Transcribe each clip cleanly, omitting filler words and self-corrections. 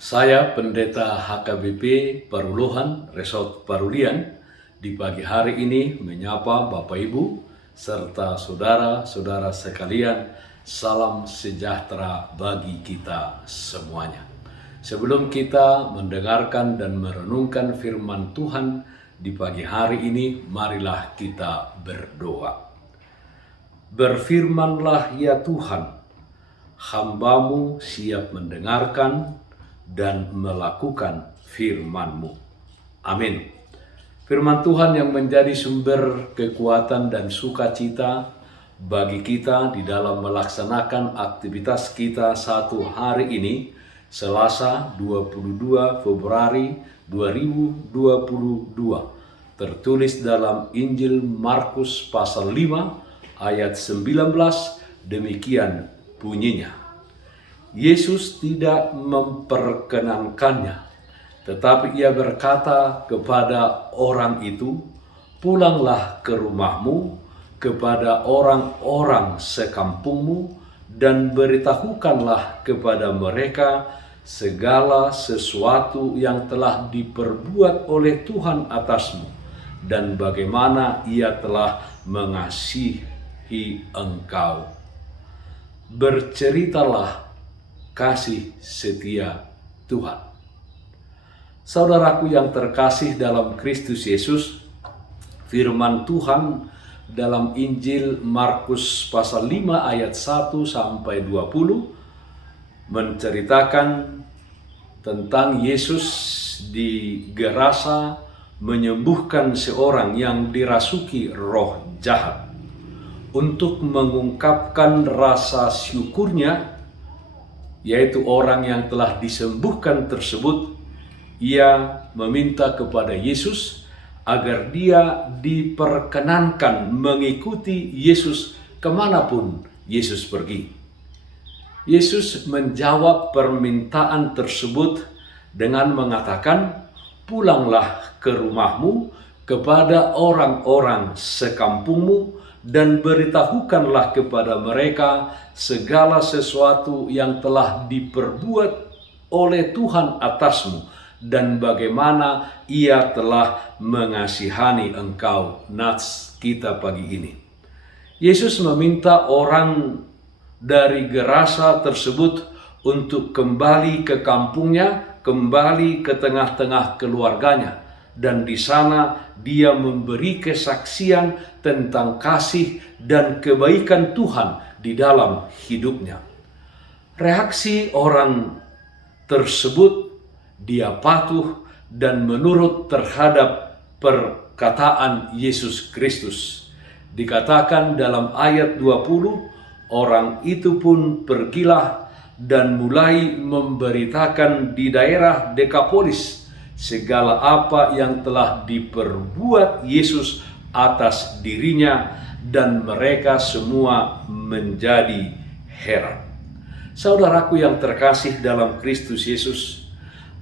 Saya Pendeta HKBP Paruluhan Resort Parulian di pagi hari ini menyapa Bapak Ibu serta saudara-saudara sekalian, salam sejahtera bagi kita semuanya. Sebelum kita mendengarkan dan merenungkan firman Tuhan di pagi hari ini, marilah kita berdoa. Berfirmanlah ya Tuhan, hamba-Mu siap mendengarkan dan melakukan firman-Mu. Amin. Firman Tuhan yang menjadi sumber kekuatan dan sukacita bagi kita di dalam melaksanakan aktivitas kita satu hari ini, Selasa 22 Februari 2022, tertulis dalam Injil Markus pasal 5 ayat 19, demikian bunyinya. Yesus tidak memperkenankannya, tetapi ia berkata kepada orang itu, "Pulanglah ke rumahmu, kepada orang-orang sekampungmu, dan beritahukanlah kepada mereka segala sesuatu yang telah diperbuat oleh Tuhan atasmu, dan bagaimana ia telah mengasihi engkau. Berceritalah kasih setia Tuhan." Saudaraku yang terkasih dalam Kristus Yesus, firman Tuhan dalam Injil Markus pasal 5 ayat 1 sampai 20 menceritakan tentang Yesus di Gerasa menyembuhkan seorang yang dirasuki roh jahat. Untuk mengungkapkan rasa syukurnya, yaitu orang yang telah disembuhkan tersebut, ia meminta kepada Yesus agar dia diperkenankan mengikuti Yesus kemanapun Yesus pergi. Yesus menjawab permintaan tersebut dengan mengatakan, "Pulanglah ke rumahmu, kepada orang-orang sekampungmu, dan beritahukanlah kepada mereka segala sesuatu yang telah diperbuat oleh Tuhan atasmu, dan bagaimana ia telah mengasihani engkau." Nats kita pagi ini, Yesus meminta orang dari Gerasa tersebut untuk kembali ke kampungnya, kembali ke tengah-tengah keluarganya, dan di sana dia memberi kesaksian tentang kasih dan kebaikan Tuhan di dalam hidupnya. Reaksi orang tersebut, dia patuh dan menurut terhadap perkataan Yesus Kristus. Dikatakan dalam ayat 20, orang itu pun pergilah dan mulai memberitakan di daerah Dekapolis segala apa yang telah diperbuat Yesus atas dirinya, dan mereka semua menjadi heran. Saudaraku yang terkasih dalam Kristus Yesus,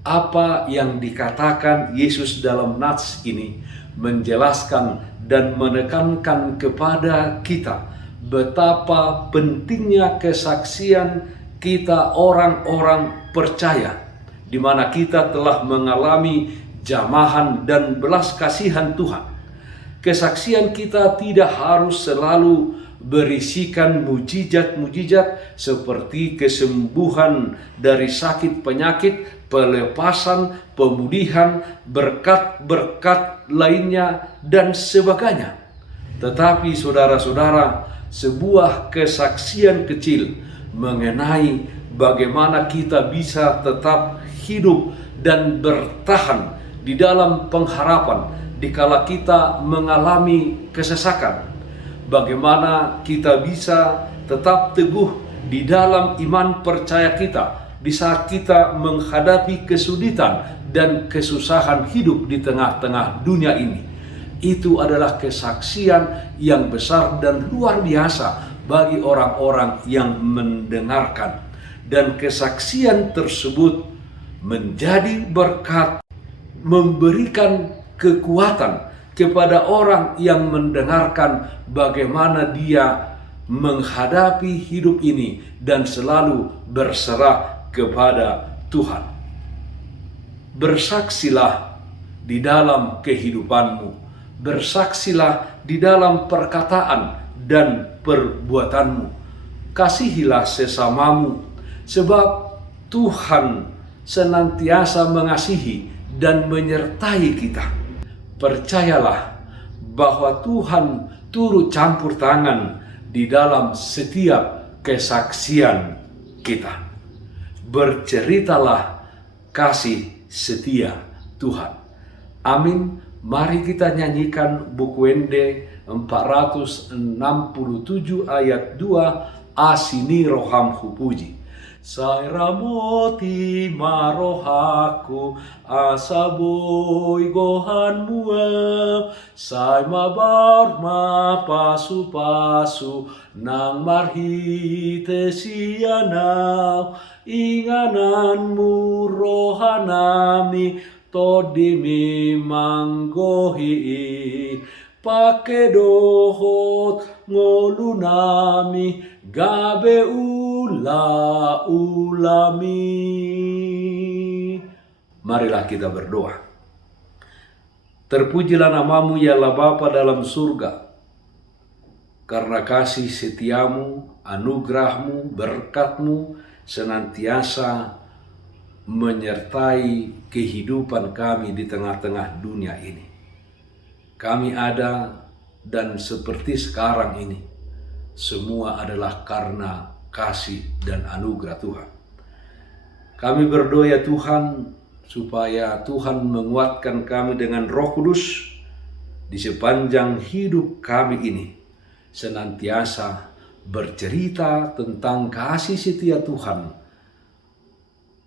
apa yang dikatakan Yesus dalam nats ini menjelaskan dan menekankan kepada kita betapa pentingnya kesaksian kita orang-orang percaya, di mana kita telah mengalami jamahan dan belas kasihan Tuhan. Kesaksian kita tidak harus selalu berisikan mujizat-mujizat seperti kesembuhan dari sakit penyakit, pelepasan, pemulihan, berkat-berkat lainnya, dan sebagainya. Tetapi saudara-saudara, sebuah kesaksian kecil mengenai bagaimana kita bisa tetap hidup dan bertahan di dalam pengharapan dikala kita mengalami kesesakan. Bagaimana kita bisa tetap teguh di dalam iman percaya kita di saat kita menghadapi kesulitan dan kesusahan hidup di tengah-tengah dunia ini. Itu adalah kesaksian yang besar dan luar biasa bagi orang-orang yang mendengarkan. Dan kesaksian tersebut menjadi berkat, memberikan kekuatan kepada orang yang mendengarkan bagaimana dia menghadapi hidup ini dan selalu berserah kepada Tuhan. Bersaksilah di dalam kehidupanmu, bersaksilah di dalam perkataan dan perbuatanmu. Kasihilah sesamamu, sebab Tuhan senantiasa mengasihi dan menyertai kita. Percayalah bahwa Tuhan turut campur tangan di dalam setiap kesaksian kita. Berceritalah kasih setia Tuhan. Amin. Mari kita nyanyikan buku Wende 467 ayat 2, Asini roham hupuji. Sai ramoti marohaku asaboi gohan mua, sai mabar ma pasu-pasu nang marhite sianau, ingananmu rohanami todimi manggohi, pake dohot ngolunami gabe ulami. Marilah kita berdoa. Terpujilah namamu ya Allah Bapa dalam surga, karena kasih setiamu, anugerahmu, berkatmu senantiasa menyertai kehidupan kami di tengah-tengah dunia ini. Kami ada dan seperti sekarang ini, semua adalah karena kasih dan anugerah Tuhan. Kami berdoa ya Tuhan, supaya Tuhan menguatkan kami dengan Roh Kudus di sepanjang hidup kami ini, senantiasa bercerita tentang kasih setia Tuhan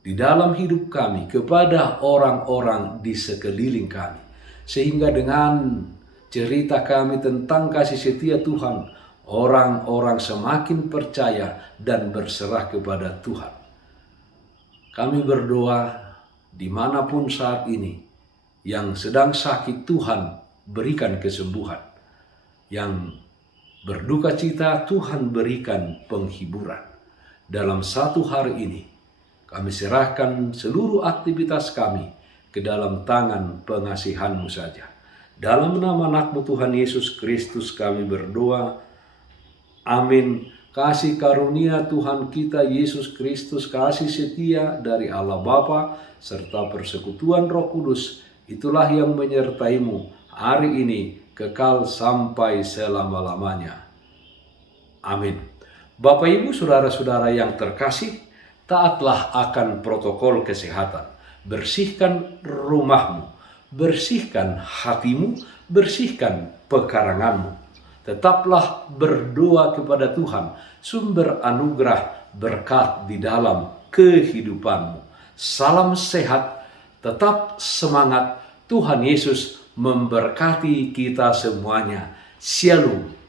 di dalam hidup kami kepada orang-orang di sekeliling kami. Sehingga dengan cerita kami tentang kasih setia Tuhan, orang-orang semakin percaya dan berserah kepada Tuhan. Kami berdoa dimanapun saat ini, yang sedang sakit Tuhan berikan kesembuhan, yang berduka cita Tuhan berikan penghiburan. Dalam satu hari ini, kami serahkan seluruh aktivitas kami ke dalam tangan pengasihan-Mu saja. Dalam nama anak-Mu Tuhan Yesus Kristus kami berdoa. Amin. Kasih karunia Tuhan kita Yesus Kristus, kasih setia dari Allah Bapa, serta persekutuan Roh Kudus, itulah yang menyertai-Mu hari ini kekal sampai selama-lamanya. Amin. Bapak Ibu saudara-saudara yang terkasih, taatlah akan protokol kesehatan. Bersihkan rumahmu, bersihkan hatimu, bersihkan pekaranganmu. Tetaplah berdoa kepada Tuhan, sumber anugerah berkat di dalam kehidupanmu. Salam sehat, tetap semangat. Tuhan Yesus memberkati kita semuanya. Shalom.